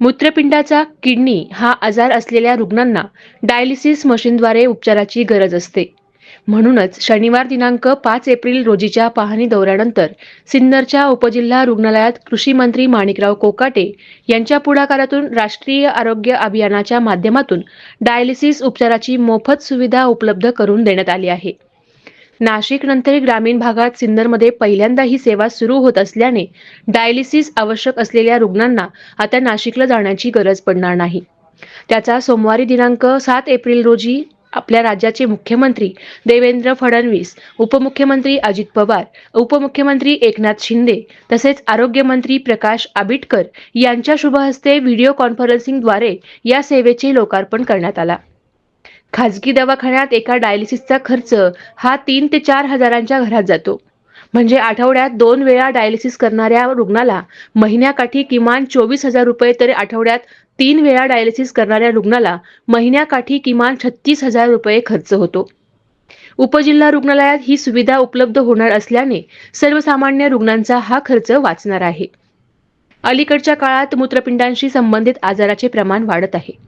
मूत्रपिंडाचा kidney हा आजार असलेल्या रुग्णांना डायलिसिस मशीनद्वारे उपचाराची गरज असते. म्हणूनच शनिवार दिनांक पाच एप्रिल रोजीच्या पाहणी दौऱ्यानंतर सिन्नरच्या उपजिल्हा रुग्णालयात कृषी मंत्री माणिकराव कोकाटे यांच्या पुढाकारातून राष्ट्रीय आरोग्य अभियानाच्या माध्यमातून डायलिसिस उपचाराची मोफत सुविधा उपलब्ध करून देण्यात आली आहे. नाशिक नंतर ग्रामीण भागात सिन्नरमध्ये पहिल्यांदा ही सेवा सुरू होत असल्याने डायलिसिस आवश्यक असलेल्या रुग्णांना आता नाशिकला जाण्याची गरज पडणार नाही. त्याचा सोमवारी दिनांक सात एप्रिल रोजी आपल्या राज्याचे मुख्यमंत्री देवेंद्र फडणवीस उपमुख्यमंत्री अजित पवार उपमुख्यमंत्री एकनाथ शिंदे तसेच आरोग्यमंत्री प्रकाश आबिटकर यांच्या शुभहस्ते व्हिडिओ कॉन्फरन्सिंगद्वारे या सेवेचे लोकार्पण करण्यात आला. खाजगी दवाखान्यात एका डायलिसिसचा खर्च हा तीन ते चार हजारांच्या घरात जातो. म्हणजे आठवड्यात दोन वेळा डायलिसिस करणाऱ्या रुग्णाला महिन्याकाठी किमान चोवीस हजार रुपये तर आठवड्यात तीन वेळा डायलिसिस करणाऱ्या रुग्णाला महिन्याकाठी किमान छत्तीस हजार रुपये खर्च होतो. उपजिल्हा रुग्णालयात ही सुविधा उपलब्ध होणार असल्याने सर्वसामान्य रुग्णांचा हा खर्च वाचणार आहे. अलीकडच्या काळात मूत्रपिंडांशी संबंधित आजाराचे प्रमाण वाढत आहे.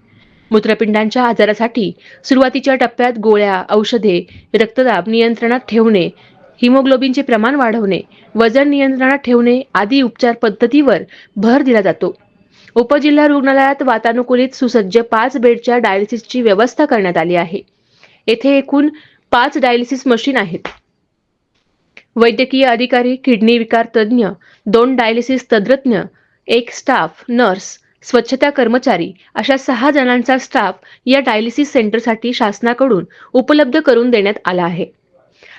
मूत्रपिंडांच्या आजारासाठी सुरुवातीच्या टप्प्यात गोळ्या औषधे रक्तदाब नियंत्रणात ठेवणे हिमोग्लोबिनचे प्रमाण वाढवणे वजन नियंत्रणात ठेवणे आदी उपचार पद्धतीवर भर दिला जातो. उपजिल्हा रुग्णालयात वातानुकूलित सुसज्ज पाच बेडच्या डायलिसिसची व्यवस्था करण्यात आली आहे. येथे एकूण पाच डायलिसिस मशीन आहेत. वैद्यकीय अधिकारी किडनी विकार तज्ज्ञ दोन डायलिसिस तज्ज्ञ एक स्टाफ नर्स स्वच्छता कर्मचारी अशा सहा जणांचा स्टाफ या डायलिसिस सेंटरसाठी शासनाकडून उपलब्ध करून देण्यात आला आहे.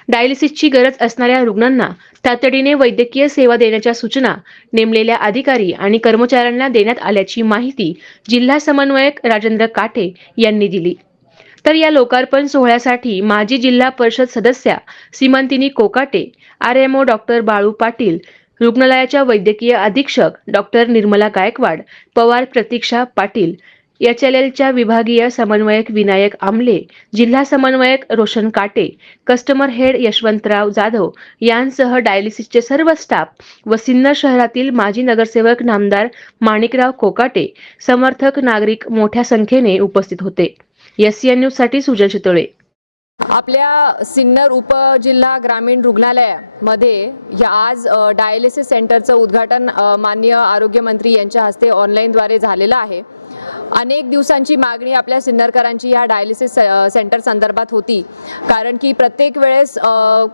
डायलिसिसची गरज असणाऱ्या रुग्णांना तातडीने वैद्यकीय सेवा देण्याच्या सूचना नेमलेल्या अधिकारी आणि कर्मचाऱ्यांना देण्यात आल्याची माहिती जिल्हा समन्वयक राजेंद्र काटे यांनी दिली. तर या लोकार्पण सोहळ्यासाठी माजी जिल्हा परिषद सदस्या सीमंतिनी कोकाटे आरएमओ डॉक्टर बाळू पाटील रुग्णालयाच्या वैद्यकीय अधीक्षक doctor Nirmala Gaikwad Pawar Pratiksha Patil H L एलच्या विभागीय समन्वयक विनायक आमले जिल्हा समन्वयक रोशन काटे कस्टमर हेड यशवंतराव जाधव यांसह डायलिसिसचे सर्व स्टाफ व सिन्नर शहरातील माजी नगरसेवक नामदार माणिकराव कोकाटे समर्थक नागरिक मोठ्या संख्येने उपस्थित होते. एस न्यूजसाठी सुजन चितळे आपल्या सिन्नर उपजिल्हा ग्रामीण रुग्णालयामध्ये या आज डायलिसिस सेंटरचं उद्घाटन माननीय आरोग्यमंत्री यांच्या हस्ते ऑनलाईनद्वारे झालेलं आहे. अनेक दिवसांची मागणी आपल्या सिन्नरकरांची या डायलिसिस सेंटर संदर्भात होती. कारण की प्रत्येक वेळेस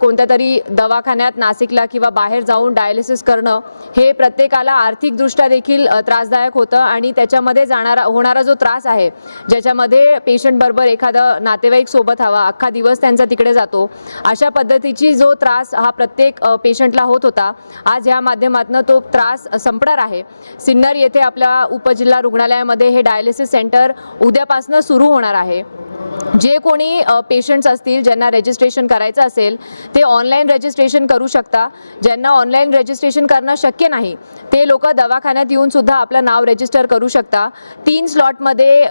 कोणत्या तरी दवाखान्यात नाशिकला किंवा बाहेर जाऊन डायलिसिस करणं हे प्रत्येकाला आर्थिकदृष्ट्या देखील त्रासदायक होतं आणि त्याच्यामध्ये जाणारा होणारा जो त्रास आहे ज्याच्यामध्ये पेशंट बरोबर एखादं नातेवाईक सोबत हवा अख्खा दिवस त्यांचा तिकडे जातो अशा पद्धतीची जो त्रास हा प्रत्येक पेशंटला होत होता आज या माध्यमातून तो त्रास संपणार आहे. सिन्नर येथे आपल्या उपजिल्हा रुग्णालयामध्ये हे डायलिसिस सेंटर उद्यापासून सुरू होणार आहे. जे कोणी पेशंट्स असतील ज्यांना रजिस्ट्रेशन करायचं असेल ते ऑनलाईन रजिस्ट्रेशन करू शकता. ज्यांना ऑनलाईन रजिस्ट्रेशन करणं शक्य नाही ते लोक दवाखान्यात येऊन सुद्धा आपलं नाव रजिस्टर करू शकता. तीन स्लॉटमध्ये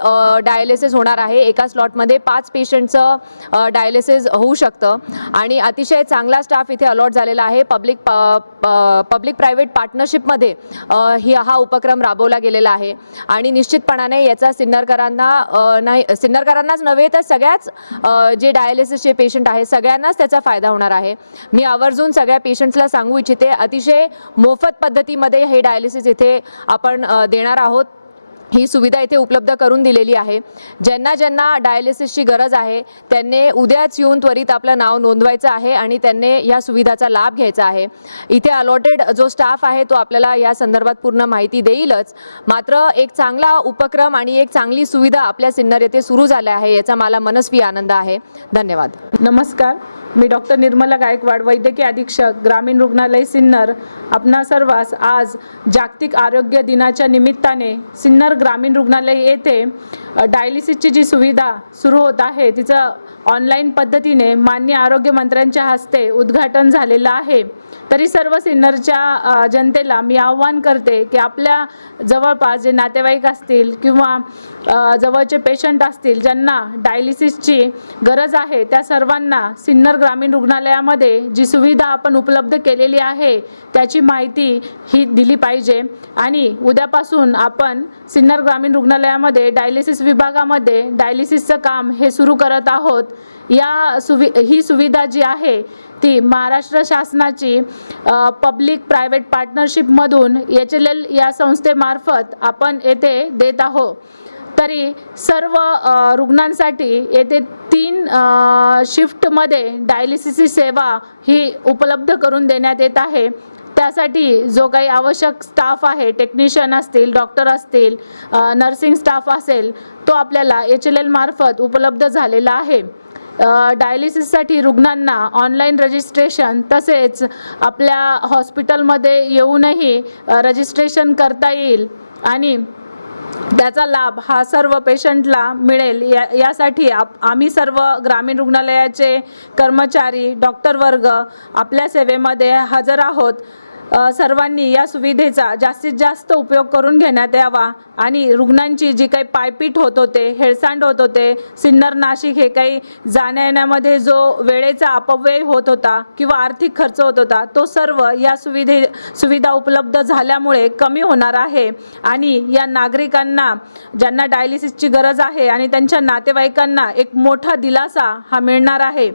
डायलिसिस होणार आहे. एका स्लॉटमध्ये पाच पेशंटचं डायलिसिस होऊ शकतं. आणि अतिशय चांगला स्टाफ इथे अलॉट झालेला आहे. पब्लिक पब्लिक प्रायव्हेट पार्टनरशिपमध्ये ही हा उपक्रम राबवला गेलेला आहे. आणि निश्चितपणाने याचा सिन्नरकरांना नाही सिन्नरकरांनाच नव्हे तर सगळ्याच जे डायलिसिसचे पेशंट आहे सगळ्यांनाच त्याचा फायदा होणार आहे. मी आवर्जून सगळ्या पेशंट्सला सांगू इच्छिते अतिशय मोफत पद्धतीमध्ये हे डायलिसिस इथे आपण देणार आहोत. ही सुविधा इथे उपलब्ध करून दिलेली आहे. ज्यांना ज्यांना डायलिसिसची गरज आहे त्यांनी उद्याच येऊन त्वरित आपलं नाव नोंदवायचं आहे आणि त्यांनी या सुविधाचा लाभ घ्यायचा आहे. इथे अलॉटेड जो स्टाफ आहे तो आपल्याला या संदर्भात पूर्ण माहिती देईलच. मात्र एक चांगला उपक्रम आणि एक चांगली सुविधा आपल्या सिन्नर येथे सुरू झाल्या आहे याचा मला मनस्वी आनंद आहे. धन्यवाद. नमस्कार. मी डॉक्टर निर्मला गायकवाड वैद्यकीय अधीक्षक ग्रामीण रुग्णालय सिन्नर आपणा सर्वांस आज जागतिक आरोग्य दिनाच्या निमित्ताने सिन्नर ग्रामीण रुग्णालय येथे डायलिसिसची जी सुविधा सुरू होत आहे तिचं ऑनलाईन पद्धतीने मान्य आरोग्य मंत्र्यांच्या हस्ते उद्घाटन झालेलं आहे. तरी सर्व सिन्नरच्या जनतेला मी आव्हान करते की आपल्या जवळपास जे नातेवाईक असतील किंवा जवळचे पेशंट असतील ज्यांना डायलिसिसची गरज आहे त्या सर्वांना सिन्नर ग्रामीण रुग्णालयामध्ये जी सुविधा आपण उपलब्ध केलेली आहे त्याची माहिती ही दिली पाहिजे. आणि उद्यापासून आपण सिन्नर ग्रामीण रुग्णालयामध्ये डायलिसिस विभागामध्ये डायलिसिसचं काम हे सुरू करत आहोत. या सुवि ही सुविधा जी आहे ती महाराष्ट्र शासनाची पब्लिक प्रायव्हेट पार्टनरशिपमधून एच एल एल या संस्थेमार्फत आपण येथे देत आहोत. तरी सर्व रुग्णांसाठी येथे तीन शिफ्टमध्ये डायलिसिसची सेवा ही उपलब्ध करून देण्यात येत आहे. त्यासाठी जो काही आवश्यक स्टाफ आहे टेक्निशियन असतील डॉक्टर असतील नर्सिंग स्टाफ असेल तो आपल्याला एच एल एल मार्फत उपलब्ध झालेला आहे. डायलिसिससाठी रुग्णांना ऑनलाईन रजिस्ट्रेशन तसेच आपल्या हॉस्पिटलमध्ये येऊनही रजिस्ट्रेशन करता येईल आणि त्याचा लाभ हा सर्व पेशंटला मिळेल. या यासाठी आप आम्ही सर्व ग्रामीण रुग्णालयाचे कर्मचारी डॉक्टर वर्ग आपल्या सेवेमध्ये हजर आहोत. सर्वांनी या सुविधेचा जास्तीत जास्त उपयोग करून घेण्यात यावा. आणि रुग्णांची जी काही पायपीट होत होते हेळसांड होत होते सिन्नर नाशिक हे काही जाण्या येण्यामध्ये जो वेळेचा अपव्यय होत होता किंवा आर्थिक खर्च होत होता तो सर्व या सुविधे सुविधा उपलब्ध झाल्यामुळे कमी होणार आहे. आणि या नागरिकांना ज्यांना डायलिसिसची गरज आहे आणि त्यांच्या नातेवाईकांना एक मोठा दिलासा हा मिळणार आहे.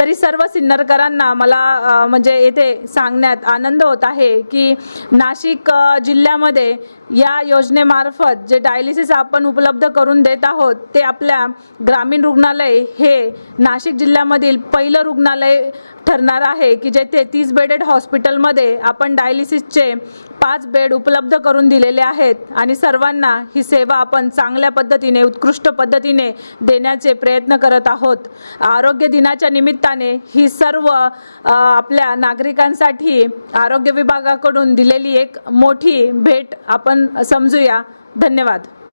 तरी सर्व सिन्नरकरांना मला म्हणजे येथे सांगण्यात आनंद होत आहे. आहे की नाशिक जिल्ह्यामध्ये या योजनेमार्फत जे डायलिसिस आपण उपलब्ध करून देत आहोत ते आपल्या ग्रामीण रुग्णालय हे नाशिक जिल्ह्यामधील पहिलं रुग्णालय ठरणार आहे की जेथे तीस बेडेड हॉस्पिटलमध्ये आपण डायलिसिसचे पाच बेड उपलब्ध करून दिलेले आहेत आणि सर्वांना ही सेवा आपण चांगल्या पद्धतीने उत्कृष्ट पद्धतीने देण्याचे प्रयत्न करत आहोत. आरोग्य दिनाच्या निमित्ताने ही सर्व आपल्या नागरिकांसाठी आरोग्य विभागाकडून दिलेली एक मोठी भेट आपण समजूया. धन्यवाद.